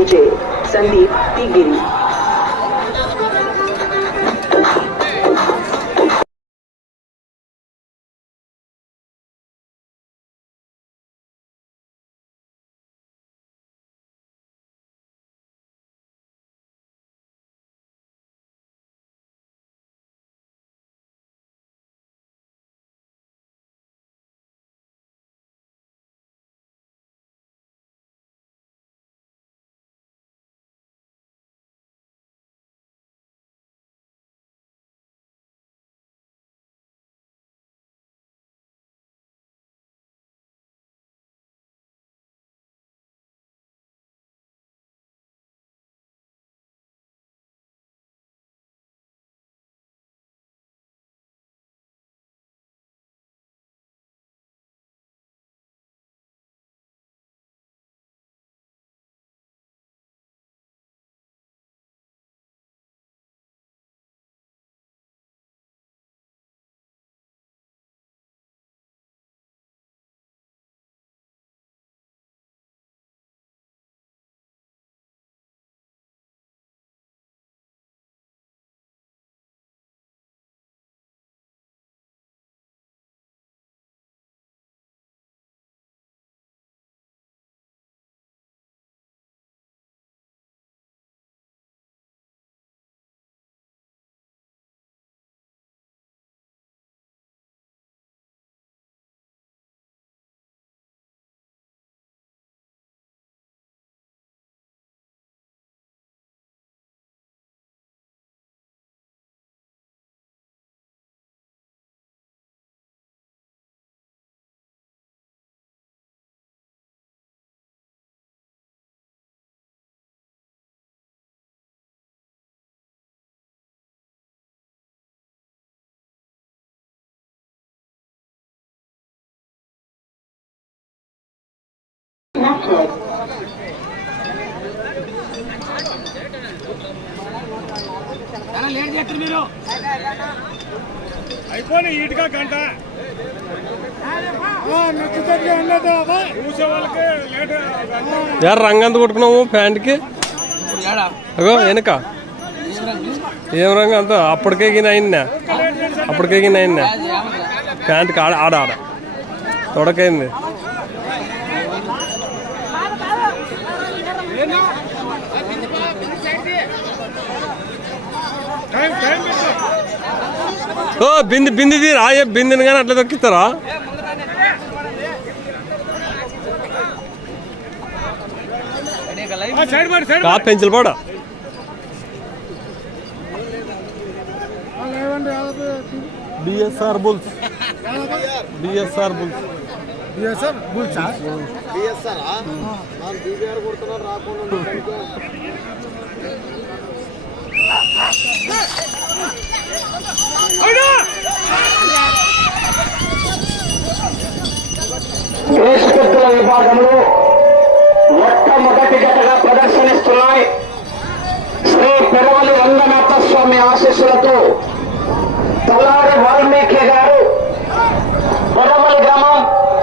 DJ Sandeep Tigiri. టిగిరి అయిపోయి ఈటుగా గంట. యార రంగు ఎంత కొట్టుకున్నావు ప్యాంట్కి? అగో వెనక. ఏం రంగు? అంత? అప్పటికే గిన అయిందా అప్పటికే గిన అయిందా ప్యాంట్కి ఆడ ఆడ ఆడ. తొడకైంది టైం టైం పెట్టు. ఓ బింది బింది తీరా ఏ బిందిని కానీ అట్లా తొక్కిస్తారా ఆ, సైడ్ మరి సైడ్ కా పెంచులు పడ? BSR bulls. BSR bulls. దేశభక్తుల విభాగంలో మొట్టమొదటి జతగా ప్రదర్శనిస్తున్నాయి. శ్రీ పెరవలి రంగనాథ స్వామి ఆశీస్సులతో తలారి వాల్మీకి గారు పెరవలి గ్రామం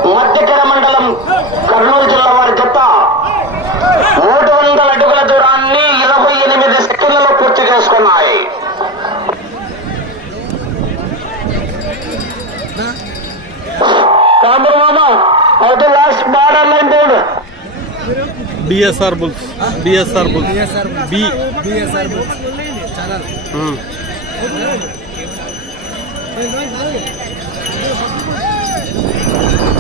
మధ్యకర మండలం కర్నూలు జిల్లా వారి జత మూడు వందల అడుగుల దూరాన్ని ఇరవై ఎనిమిది సెకండ్లలో పూర్తి చేసుకున్నాయి కాంబరమామ అయితే last border line board BSR bulls BSR bulls B um. ఆ?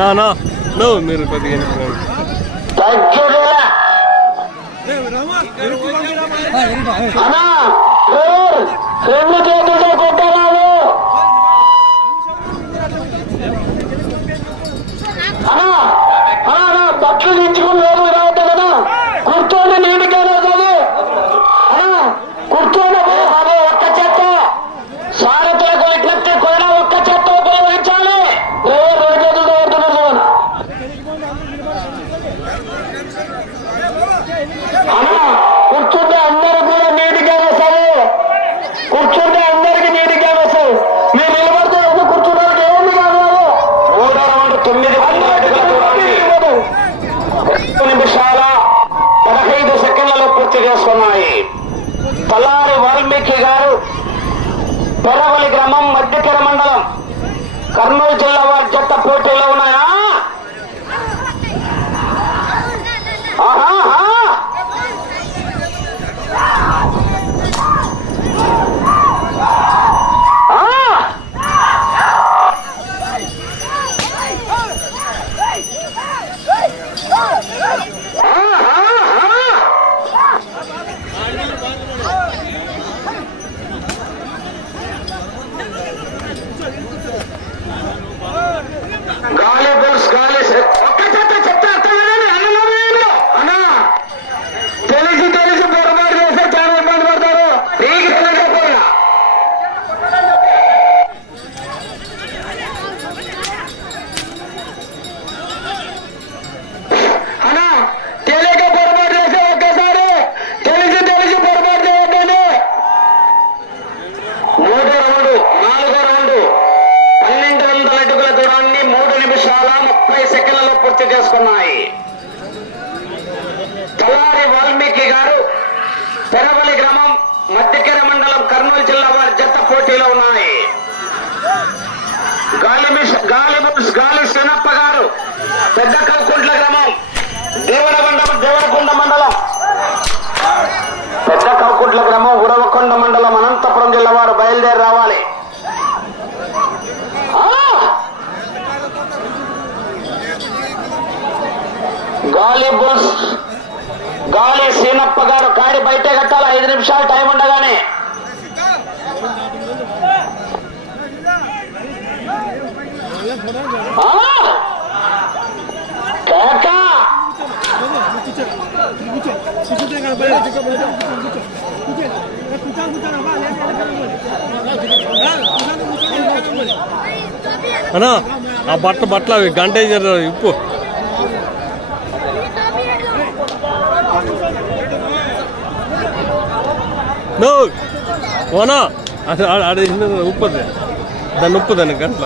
నా నా నువ్వు మీరు కొద్దిగా రండి. చేతులతో గాలి గాలి గాలి గారు. పెద్ద కల్కుంట్ల గ్రామం. దేవరకొండ మండలం పెద్ద కల్కుంట్ల గ్రామం ఉరవకొండ మండలం అనంతపురం జిల్లా వారు బయలుదేరి రావాలి. ఆ! గాలి బుల్స్ గాలి సీనప్ప గారు కాడి బయట కట్టాలి. ఐదు నిమిషాలు టైం ఉండగానే. ఆ! అన్నా ఆ బట్ట బట్టలు అవి గంట ఇప్పు. నో ఓనా అది ఆడ ఉప్పది దాన్ని ఉప్పు దాన్ని గంటల?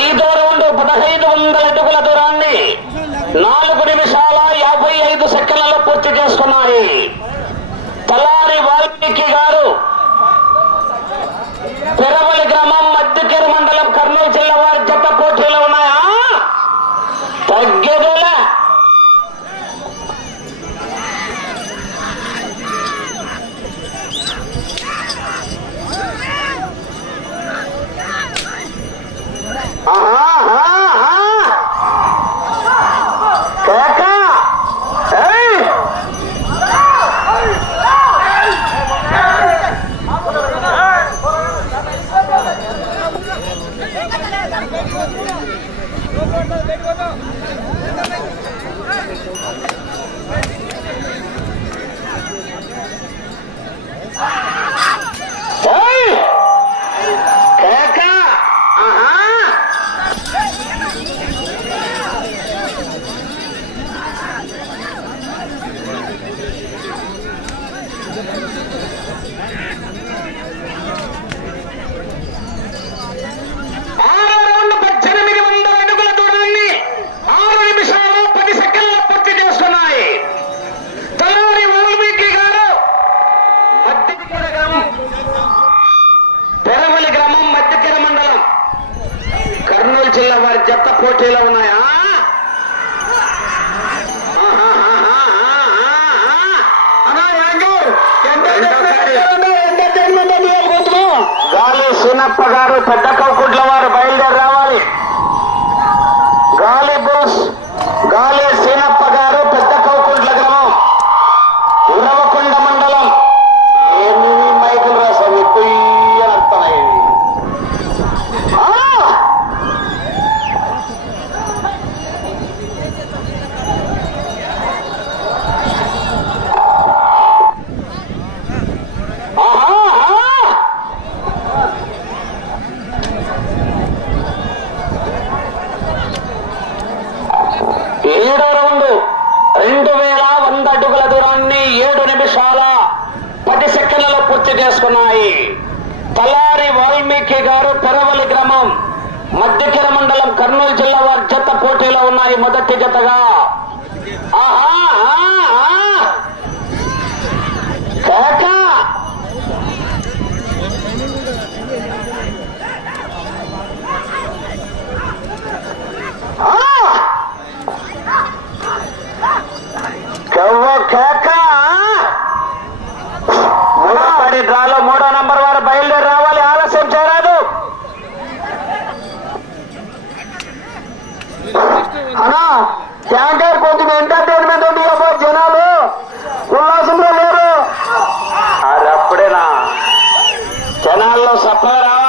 ఐదో రౌండ్ పదహైదు వందల అడుగుల దూరాన్ని నాలుగు నిమిషాల యాభై ఐదు సెకండ్లలో పూర్తి చేసుకున్నాయి. తలారి వాల్మీకి గారు పెరవలి గ్రామం మధ్యకెర మండలం కర్నూలు జిల్లా వారి జత పోటీలో Ah! చెత్త పోటీలో ఉన్నాయా? గాలి సీనప్ప గారు పెద్ద కౌకుట్ల వారు బయలుదేరి రావాలి. గాలి బుల్స్ గాలి సీనప్ప separar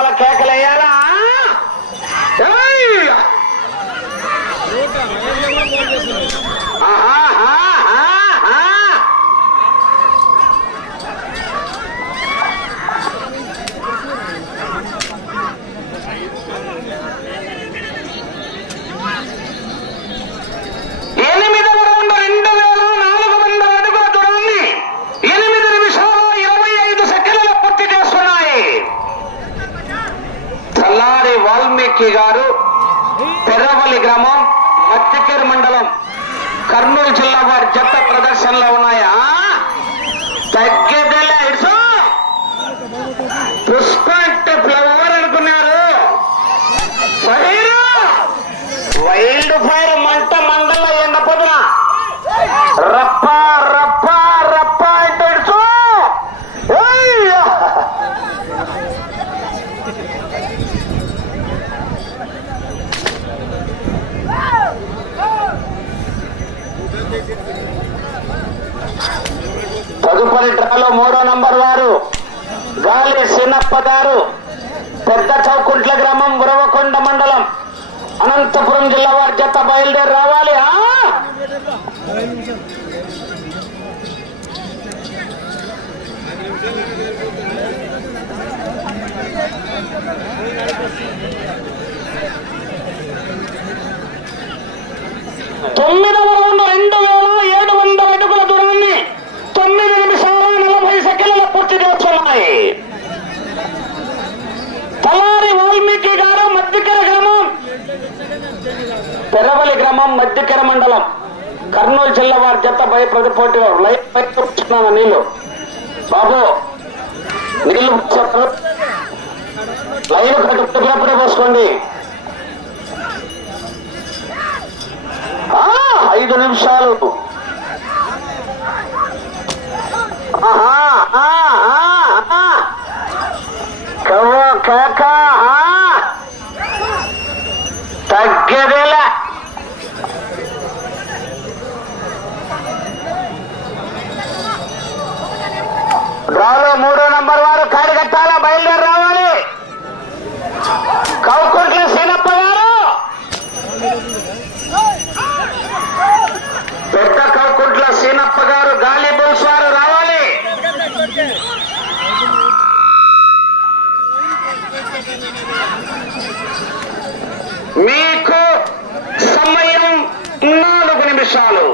మండలం కర్నూలు జిల్లా వారి జత ప్రదర్శనలో ఉన్నాయా? తగ్గేదేలే ఇడ్సు. పుష్ప అంటే ఫ్లవర్ అనుకున్నారు. ఫైర్ జిల్లాలో మూడో నంబర్ వారు గాలి సినప్ప గారు పెద్ద చౌకుంట్ల గ్రామం గురవకొండ మండలం అనంతపురం జిల్లా వారి జత బయలుదేరి రావాలి ఆ? తొమ్మిదవ రెండు వేల ఏడు వందల అడుగుల దూరాన్ని తొమ్మిది నిమిషాల నలభై సెకండ్ల పూర్తి చేస్తున్నాయి తలారి వాల్మీకి గారు మధ్యకర గ్రామం. పెరవలి గ్రామం మధ్యకర మండలం. కర్నూలు జిల్లా వారి జత భయ ప్రతి లైఫ్ లైవ్ నీళ్ళు. బాబు నీళ్ళు లైన్ లైవ్ కట్టుకున్నప్పుడే పోసుకోండి. ఐదు నిమిషాలు. ఆహా, ఆ, కవ్వ కేక ఆ. తగ్గేదేలా డ్రాలో మూడో నంబర్ వారు కాడిగట్టాల బయలుదేరి రావాలి కౌకుంట్ల సీనప్ప గారు పెద్ద కౌకుంట్ల సీనప్ప గారు గాలి బుల్స్ వారు రావాలి మీకు సమయం నాలుగు నిమిషాలు.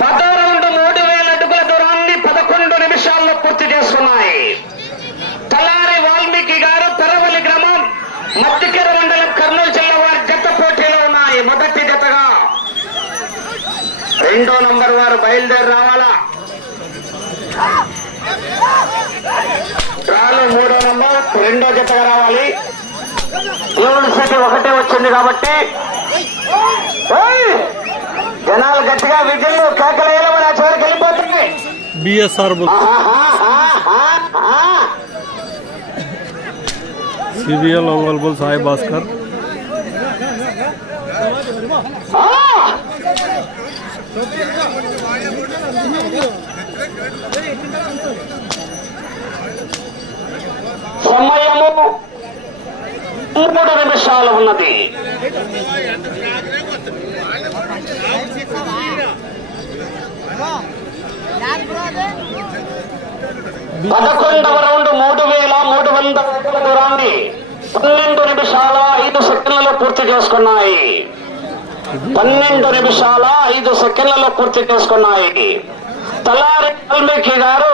పదో రెండు మూడు వేల అడుగుల దూరాన్ని పదకొండు నిమిషాల్లో పూర్తి చేస్తున్నాయి తలారి వాల్మీకి గారు తెరవలి గ్రామం మత్తికెర మండలం కర్నూలు జిల్లా వారి జత పోటీలో ఉన్నాయి. మొదటి జతగా రెండో నంబర్ వారు బయలుదేరి రావాలా? రాలు మూడో నంబర్ రెండో జతగా రావాలి దేవుడి సిటీ ఒకటే వచ్చింది కాబట్టి ఏయ్! జనాలు గట్టిగా విజయలు కేకలేయాలి మరి ఆ చివరికి వెళ్ళిపోతుంది బిఎస్ఆర్ బుక్ ఆహాహాహా. సిబిఎల్ ఒంగోలు బుల్ సాయి భాస్కర్ ఆ! సమయము మూడు నిమిషాలు ఉన్నది. పదకొండవ రౌండ్ మూడు వేల మూడు వందల అడుగుల దూరాన్ని పన్నెండు నిమిషాల ఐదు సెకండ్లలో పూర్తి చేసుకున్నాయి. పన్నెండు నిమిషాల ఐదు సెకండ్లలో పూర్తి చేసుకున్నాయి. తలారి వాల్మీకి గారు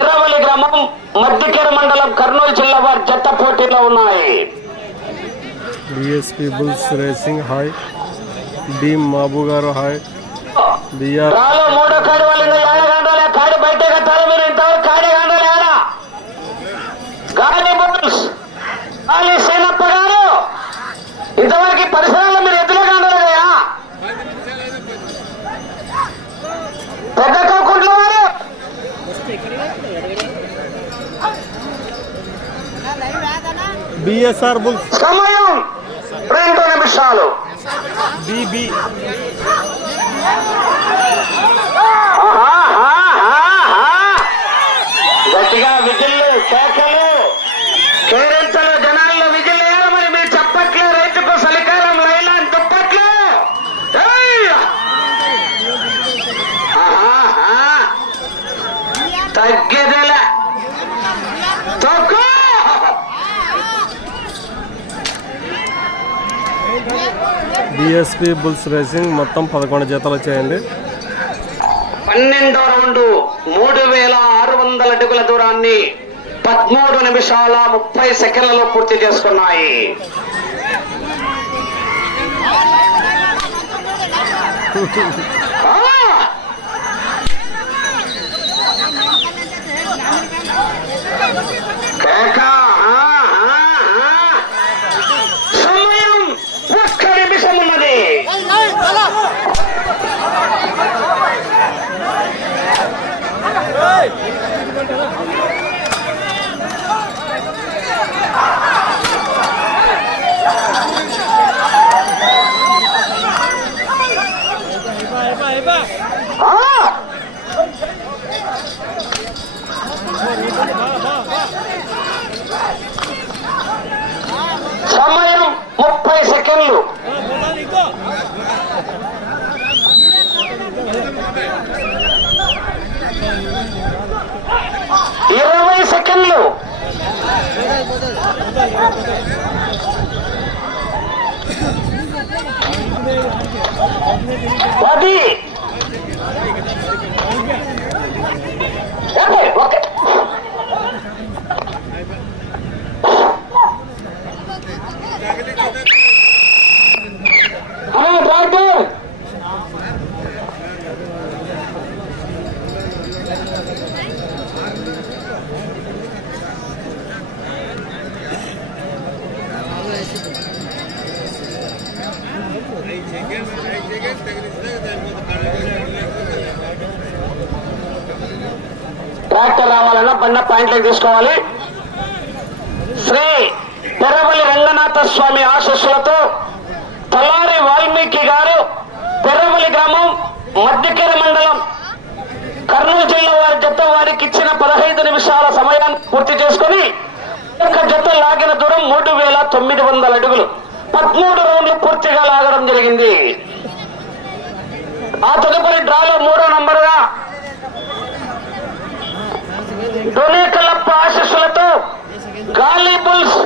పిరవలి గ్రామం మధ్యకెర మండలం కర్నూలు జిల్లా వారి జట్ట పోటీలో ఉన్నాయి. DSP bulls racing hi. D Mabu గారు హాయ్. బిఆర్ రాలో మూడో కాడి వాళ్ళు ఇంకా ఏడ గంటలే కాడి బయట కట్టాలి మీరు ఇంతవరకు కాడి గంటలు ఏడ? గాలి బుల్స్. గాలి సేనప్ప గారు. ఇంతవరకు ఈ పరిసరాల్లో మీరు పెద్ద కోకుంట్ల వారు బిఎస్ఆర్ బుల్స్ సమయం. రెండు నిమిషాలు. బిబి. గట్టిగా విజిల్లు కేకలు డిఎస్పి బుల్స్ రేసింగ్ మొత్తం పదకొండు జతలు వచ్చాయండి. పన్నెండో రౌండ్ మూడు వేల ఆరు వందల అడుగుల దూరాన్ని పదమూడు నిమిషాల ముప్పై సెకండ్లలో పూర్తి చేసుకున్నాయి. కేకా! ఆ, ఆ, ఆ. సమయం ఒక్క నిమిషం ఉన్నది ఆ! Wadi! ట్రాక్టర్ రావాలన్నా బండ పాయింట్లకు తీసుకోవాలి. శ్రీ పెరవలి రంగనాథ స్వామి ఆశస్సులతో తలారి వాల్మీకి గారు పెరవలి గ్రామం మధ్యకెర మండలం కర్నూలు జిల్లా వారి జత వారికి ఇచ్చిన పదహైదు నిమిషాల సమయాన్ని పూర్తి చేసుకుని ఒక జత లాగిన దూరం మూడు వేల తొమ్మిది వందల అడుగులు. పదమూడు రౌండ్లు పూర్తిగా లాగడం జరిగింది. ఆ తదుపరి డ్రాలో మూడో నంబరుగా డొనేకలప్ప ఆశస్సులతో గాలిబుల్స్